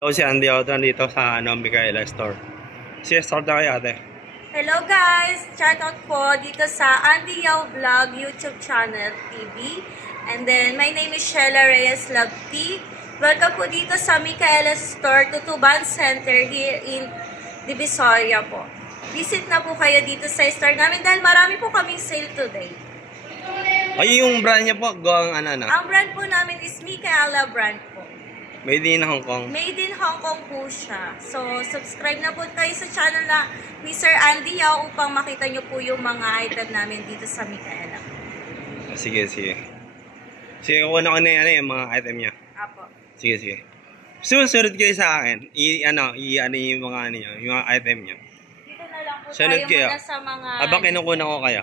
Ako si Andy Auto dito sa Micaela Store. Store na kayo ate. Hello guys! Shoutout po dito sa Andy Yao Vlog YouTube channel TV. And then, my name is Shella Reyes Lagti. Welcome po dito sa Micaela Store, Tutuban Center here in Divisoria po. Visit na po kayo dito sa store namin dahil marami po kaming sale today. Ay, yung brand niya po, Ang brand po namin is Micaela brand po. Made in Hong Kong. Made in Hong Kong po siya. So, subscribe na po kayo sa channel na ni Sir Andy Yao upang makita nyo po yung mga item namin dito sa Micaela. Sige. Sige, kukuha ko na yung mga item niya. Apo. Sige. Susunod kayo sa akin. Yung mga yung mga item niya. Dito na lang po Sunod tayo kayo. muna sa mga... Abang kinukuha ko kayo.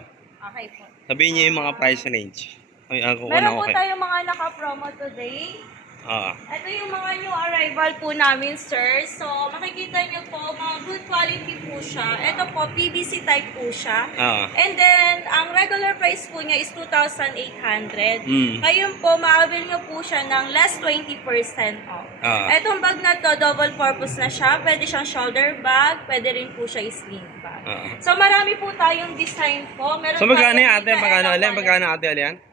Okay po. Sabihin niyo yung mga price range. Ay, kukuha Meron ko po kayo. tayo mga naka-promo today. Ito yung mga new arrival po namin, sir. So, makikita nyo po, mga good quality po siya. Ito po, PVC type po siya. And then, ang regular price po niya is 2,800. Ngayon po, ma-avail nyo po siya ng less 20% off. Itong bag na to, double purpose na siya. Pwede siyang shoulder bag, pwede rin po siya sling bag. So, marami po tayong design po. Meron So, magkano yung ate? Micaela Magkano ate yan?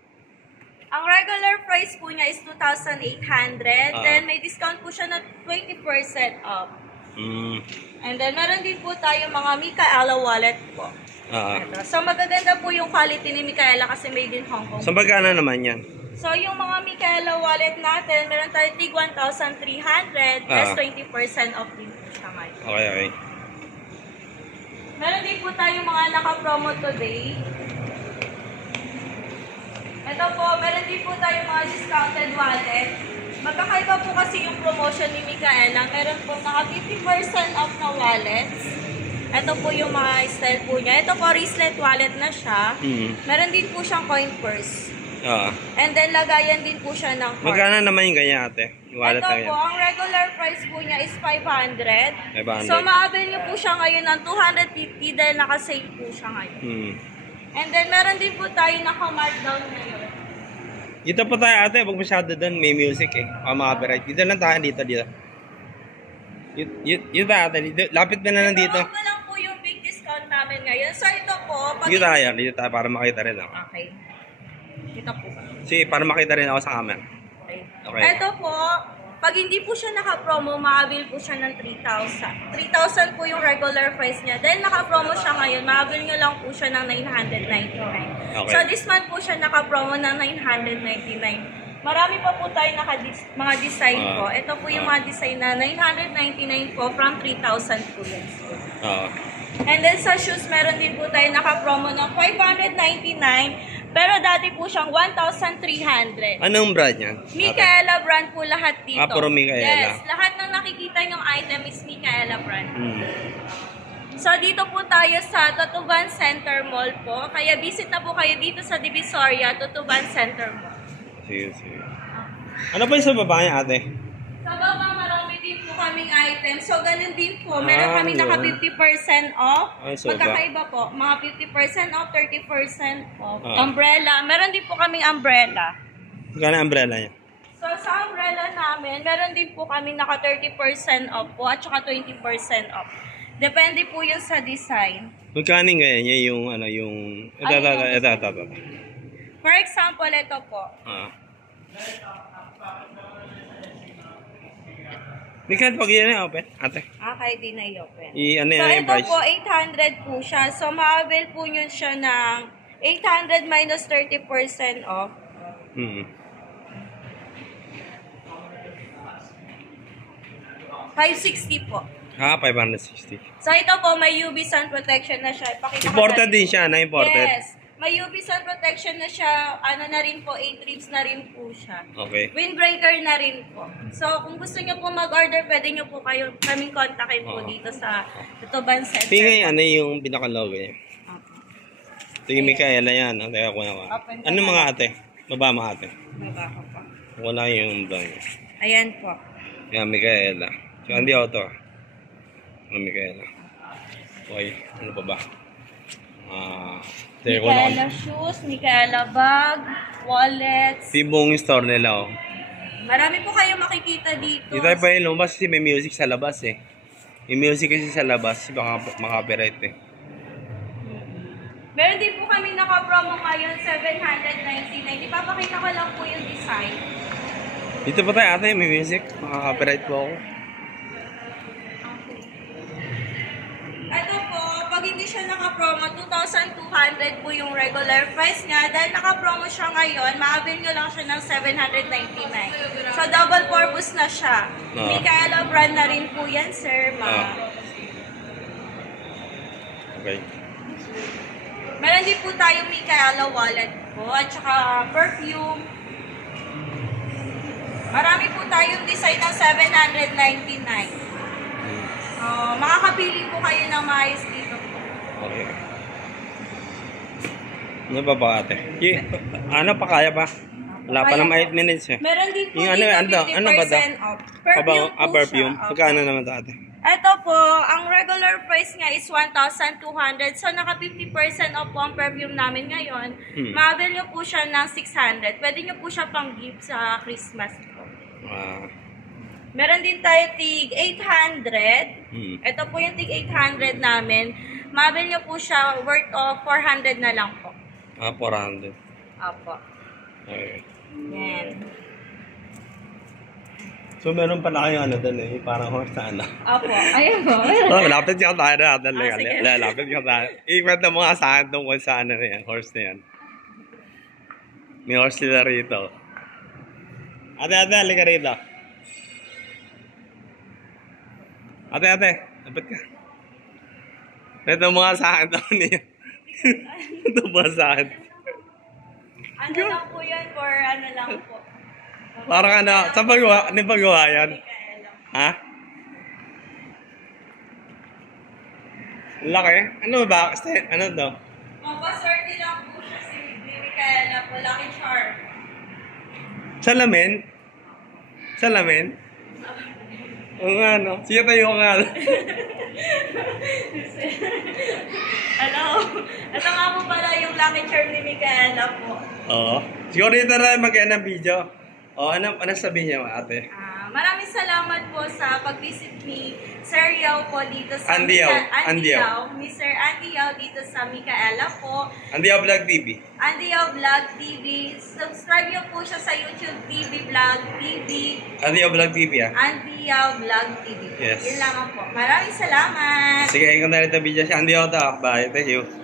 Ang regular price po niya is 2,800. Then may discount po siya na 20% off. And then meron din po tayo mga Micaela wallet po. Ito. So magaganda po yung quality ni Micaela kasi made in Hong Kong. So magkano naman yan? So yung mga Micaela wallet natin, meron tayo tig 1,300 plus 20% off din po siya ngayon. Okay. Meron din po tayo mga naka-promo today. Ito po, meron din po tayo mga discounted wallet. Magkakaiba po kasi yung promotion ni Micaela. Meron po mga 50% off na wallets. Ito po yung mga style po niya. Ito po, wristlet wallet na siya. Meron din po siyang coin purse. And then, lagayan din po siya ng card. Magkano naman yung ganyan ate? Yung wallet ito na yan? po, ang regular price po niya is 500. 500. So, ma-avail niyo po siya ngayon ng 250 dahil naka-sale po siya ngayon. And then, meron din po tayo naka-markdown ngayon. Dito po tayo ate, pag masyado doon, may music eh. Copyright. Dito lang tayo, dito. Dito ate, lapit na lang dito. Ito lang po yung big discount namin ngayon. So, ito po. Dito tayo para makita rin ako. Okay. Ito po. Sige, para makita rin ako sa camera. Okay. Ito po, pag hindi po siya naka-promo, ma-avail po siya ng 3,000. 3,000 po yung regular price niya. Dahil naka-promo siya ngayon, ma-avail nyo lang po siya ng 999. Okay. So this month po siya naka-promo ng 999. Marami pa po tayo mga design po. Ito po yung mga design na 999 po from 3,000 po yan. And then sa shoes, meron din po tayo naka-promo ng 599. Pero dati po siyang 1,300. Anong brand yan? Micaela brand po lahat dito. Puro Micaela. Yes, lahat ng nakikita nyong item is Micaela brand. So, dito po tayo sa Tutuban Center Mall po. Kaya visit na po kayo dito sa Divisoria, Tutuban Center Mall. Sige. Ano pa yung sa babae ate? Sa baba, marami din po kaming item. So, ganun din po. Meron kami naka 50% off. Magkakaiba po. Mga 50% off, 30% off. Umbrella. Meron din po kaming umbrella. Magkano umbrella niya? So, sa umbrella namin, meron din po kami naka 30% off po at saka 20% off. Depende po yun sa design. Magkano ganyan niya yung ito. For example, ito po. Mikan, pag yan open, ate. Okay, di na i-open. Ano So, yung ito price? po, 800 po siya. So, ma-avail po nyo siya ng 800 minus 30% off. 560 po. 560. So, ito po, may UV sun protection na siya. Ipakita ko Imported sa- din siya, na-imported? Yes. May UV sun protection na siya. Ano na rin po, 8 ribs na rin po siya. Okay. Windbreaker na rin po. So, kung gusto niyo po mag-order, pwede niyo po kaming kontakin po dito sa Tutuban Center. Tingnan yung pinaka-logo niya. Tingnan Micaela yan. Teka ko na. Ano mga ate? Baba mga ate? Baba ko po. Wala yung brand niya. Ayan po. Yan, Micaela. So, Andy Auto. Micaela. Okay, ano pa ba? Micaela shoes, Micaela bag, wallets. Ito yung buong store nila, oh. Marami po kayo makikita dito. Dito tayo pa yung lumabas kasi may music sa labas eh. Yung music kasi sa labas, baka makapiright eh. Meron din po kami naka-promo ngayon, 799. Ipapakita ko lang po yung design. Dito pa tayo ate, may music. Makaka-copyright po ako. Ito po, pag hindi siya naka-promo, 2,200 po yung regular price niya. Dahil naka-promo siya ngayon, ma-avail nyo lang siya ng 799. So, double purpose na siya. Micaela brand na rin po yan, sir, Okay. Meron din po tayong Micaela wallet po, at saka perfume. Marami po tayong design ng 799. Makakapili po kayo ng maayos dito po. Okay. Ano ba ate? Ano pa kaya pa? Wala pa naman 8 minutes eh. Meron din po yung dito 50% ano ba off. Perfume po perfume. siya. Magkano naman ate? Ito po, ang regular price nga is 1,200. So, naka 50% off po ang perfume namin ngayon. Ma-avail nyo po siya ng 600. Pwede nyo po siya pang gift sa Christmas po. Meron din tayo tig 800. Ito po yung tig 800 namin. Ma-avail nyo po siya worth of 400 na lang po. 400. Opo. Okay. Yan. So, meron pala kayo ano doon eh, parang horse na ano. Opo. Ayun po. Malapit ka tayo na natin. Sige. Malapit ka tayo. Ikwento mo nga sa akin tungkol sa ano na yan, horse na yan. May horse sila rito. Ate, halika rito. Ate, dapat ka. Ito mga sa akin daw niya. Ito mga sa akin. Ano lang po yan for ano lang po. Parang ano, saan pagawa? Ano pagawa yan? Ha? Laki? Ano ba? Ano daw? Mapaswerte lang po siya si Micaela po. Lucky charm. Salamin? Salamin? Oo nga, no? Sige tayo nga. Hello? Ito nga po pala yung lucky charm ni Micaela po. Oo. Siguro dito na mag-end ng video. Ano sabihin niya, ate? Maraming salamat po sa pag-visit ni Sir Yao po dito sa Andy Yao. Ni Sir Andy Yao dito sa Micaela po. Andy Yao Vlog TV. Andy Yao Vlog TV. Subscribe niyo po siya sa YouTube TV Vlog TV. Andy Yao Vlog TV, ah. Andy Yao Vlog TV. Yes. Yun lamang po. Maraming salamat. Sige, kung narito video si Andy Yao. Bye. Thank you.